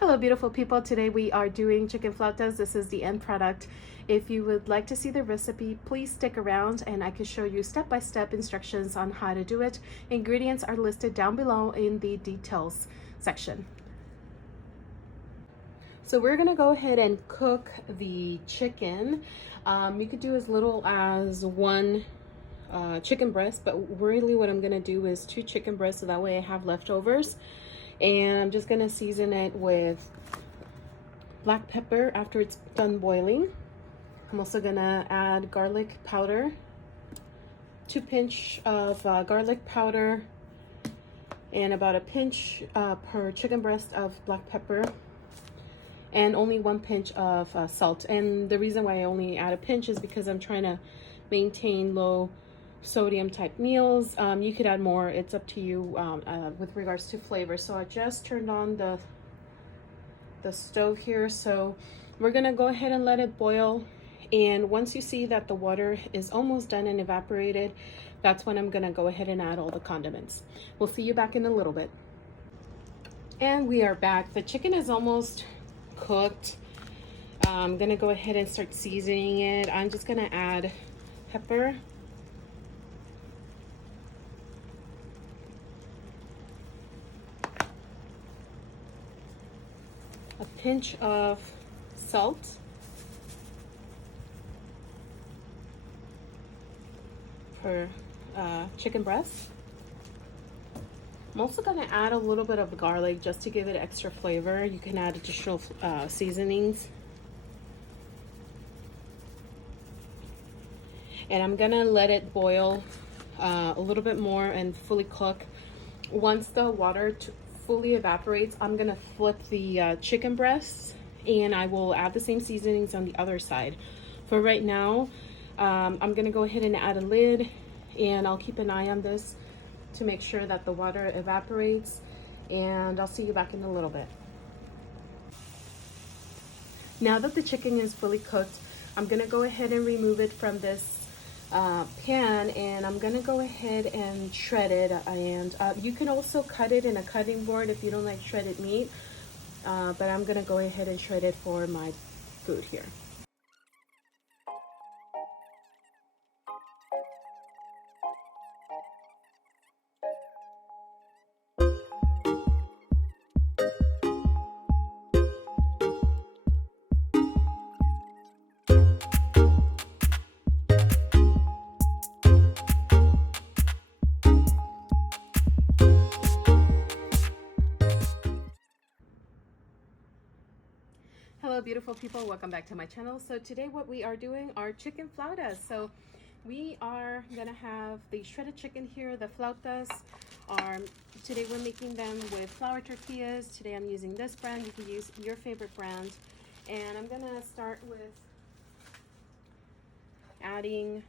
Hello beautiful people, today we are doing chicken flautas. This is the end product. If you would like to see the recipe, please stick around and I can show you step-by-step instructions on how to do it. Ingredients are listed down below in the details section. So we're gonna go ahead and cook the chicken. You could do as little as one chicken breast, but really what I'm gonna do is 2 chicken breasts so that way I have leftovers. And I'm just gonna season it with black pepper after it's done boiling. I'm also gonna add garlic powder, 2 pinch of garlic powder, and about a pinch per chicken breast of black pepper, and only 1 pinch of salt. And the reason why I only add a pinch is because I'm trying to maintain low sodium type meals. You could add more, it's up to you with regards to flavor. So I just turned on the stove here, so we're gonna go ahead and let it boil. And once you see that the water is almost done and evaporated, that's when I'm gonna go ahead and add all the condiments. We'll see you back in a little bit. And we are back. The chicken is almost cooked. I'm gonna go ahead and start seasoning it. I'm just gonna add pepper, a pinch of salt, per chicken breast. I'm also going to add a little bit of garlic just to give it extra flavor. You can add additional seasonings. And I'm going to let it boil a little bit more and fully cook. Once the water fully evaporates, I'm going to flip the chicken breasts and I will add the same seasonings on the other side. For right now, I'm going to go ahead and add a lid, and I'll keep an eye on this to make sure that the water evaporates, and I'll see you back in a little bit. Now that the chicken is fully cooked, I'm going to go ahead and remove it from this pan, and I'm going to go ahead and shred it. And you can also cut it in a cutting board if you don't like shredded meat, but I'm going to go ahead and shred it for my food here. Hello beautiful people, welcome back to my channel. So today what we are doing are chicken flautas. So we are gonna have the shredded chicken here. The flautas are, today we're making them with flour tortillas. Today I'm using this brand. You can use your favorite brand. And I'm gonna start with adding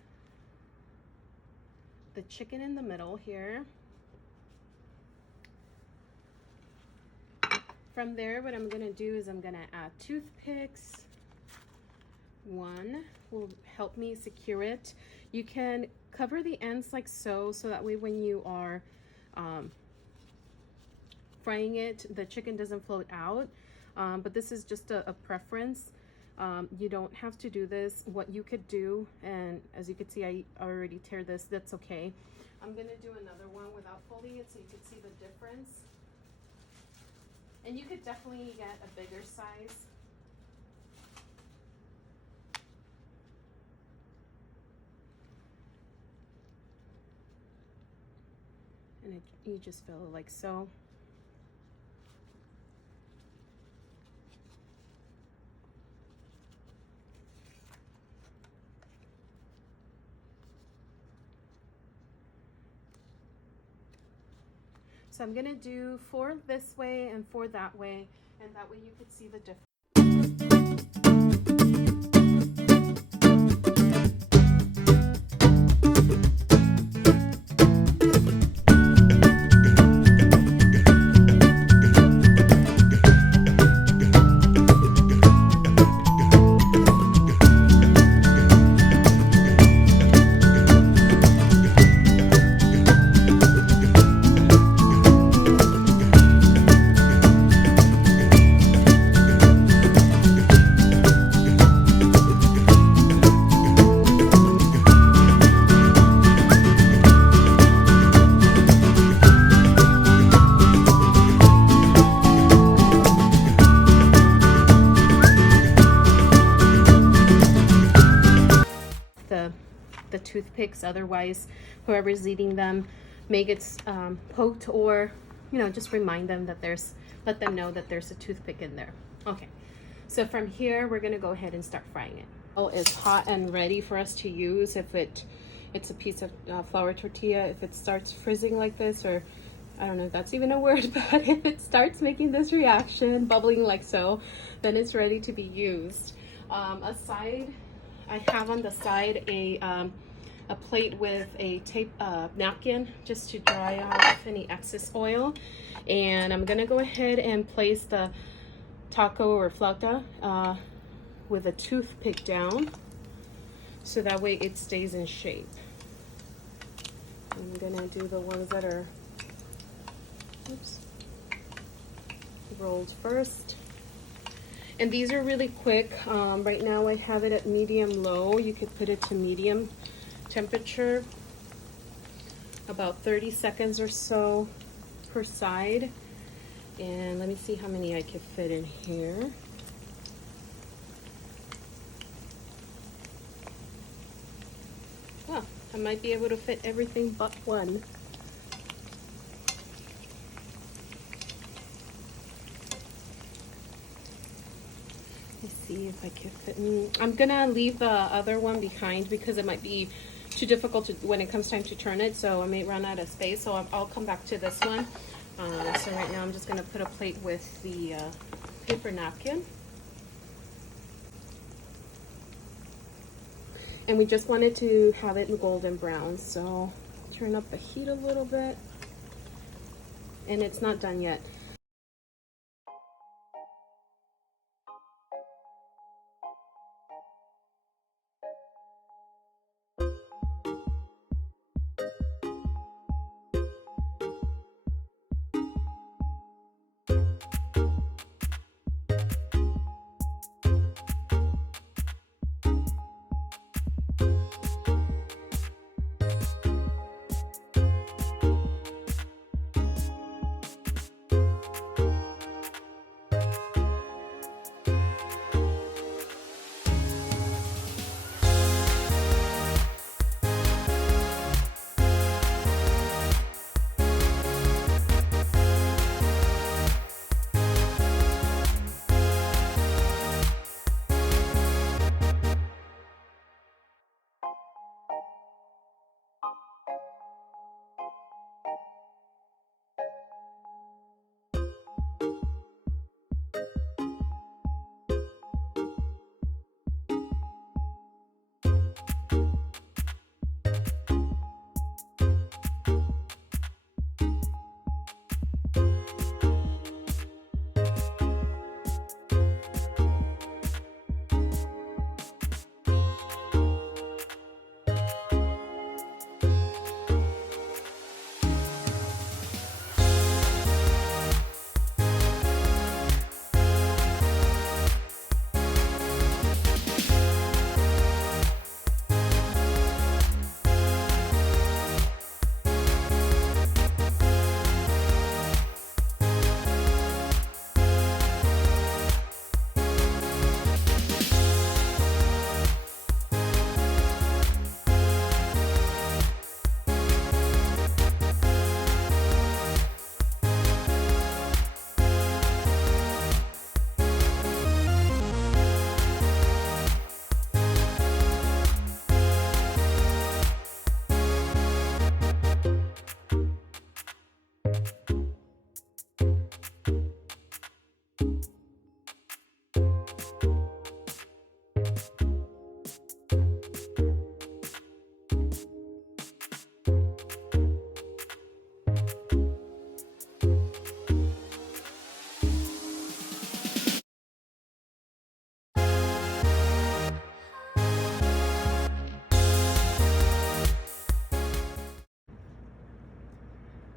the chicken in the middle here. From there, what I'm going to do is I'm going to add toothpicks. One will help me secure it. You can cover the ends like so that way when you are frying it, the chicken doesn't float out. But this is just a preference. You don't have to do this. What you could do, and as you can see, I already tear this, that's okay. I'm going to do another one without folding it so you can see the difference. And you could definitely get a bigger size. And you just fill it like so. So I'm gonna do 4 this way and 4 that way, and that way you could see the difference. toothpicks. Otherwise, whoever's eating them may get poked, or you know, just remind them that let them know that there's a toothpick in there. Okay, so from here we're gonna go ahead and start frying it. It's hot and ready for us to use. If it's a piece of flour tortilla, if it starts frizzing like this, or I don't know if that's even a word, but if it starts making this reaction, bubbling like so, then it's ready to be used. Aside, I have on the side a plate with a tape napkin just to dry off any excess oil. And I'm gonna go ahead and place the taco or flauta with a toothpick down, so that way it stays in shape. I'm gonna do the ones that are rolled first. And these are really quick. Right now I have it at medium low. You could put it to medium temperature, about 30 seconds or so per side. And let me see how many I could fit in here. Oh, I might be able to fit everything but one. Let's see if I can fit. I'm gonna leave the other one behind because it might be too difficult when it comes time to turn it, so I may run out of space, so I'll come back to this one. So right now I'm just gonna put a plate with the paper napkin. And we just wanted to have it in golden brown, so turn up the heat a little bit. And it's not done yet.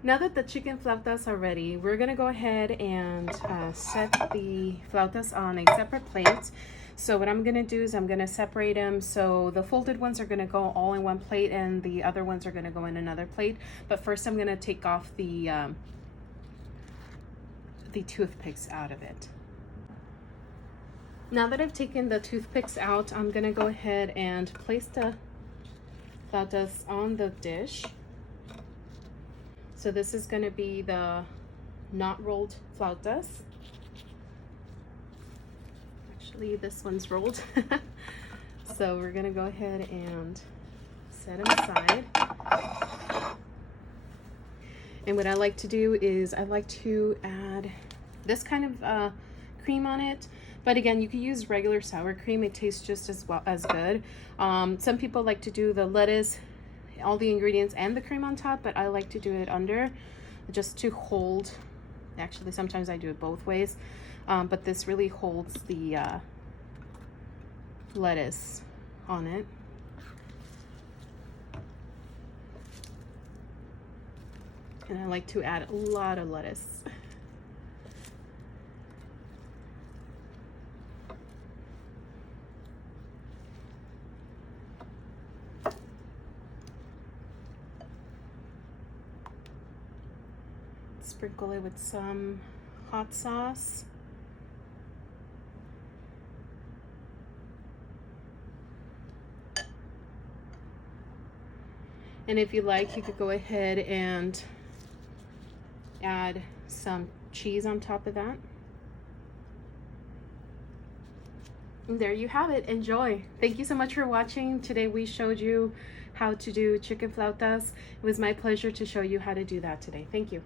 Now that the chicken flautas are ready, we're gonna go ahead and set the flautas on a separate plate. So what I'm gonna do is I'm gonna separate them. So the folded ones are gonna go all in one plate and the other ones are gonna go in another plate. But first I'm gonna take off the toothpicks out of it. Now that I've taken the toothpicks out, I'm gonna go ahead and place the flautas on the dish. So this is going to be the not rolled flautas. Actually, this one's rolled. So we're going to go ahead and set them aside. And what I like to do is I like to add this kind of cream on it. But again, you can use regular sour cream. It tastes just as well as good. Some people like to do the lettuce, all the ingredients and the cream on top, but I like to do it under just to hold. Actually, sometimes I do it both ways, but this really holds the lettuce on it. And I like to add a lot of lettuce. Sprinkle it with some hot sauce. And if you like, you could go ahead and add some cheese on top of that. And there you have it. Enjoy. Thank you so much for watching. Today we showed you how to do chicken flautas. It was my pleasure to show you how to do that today. Thank you.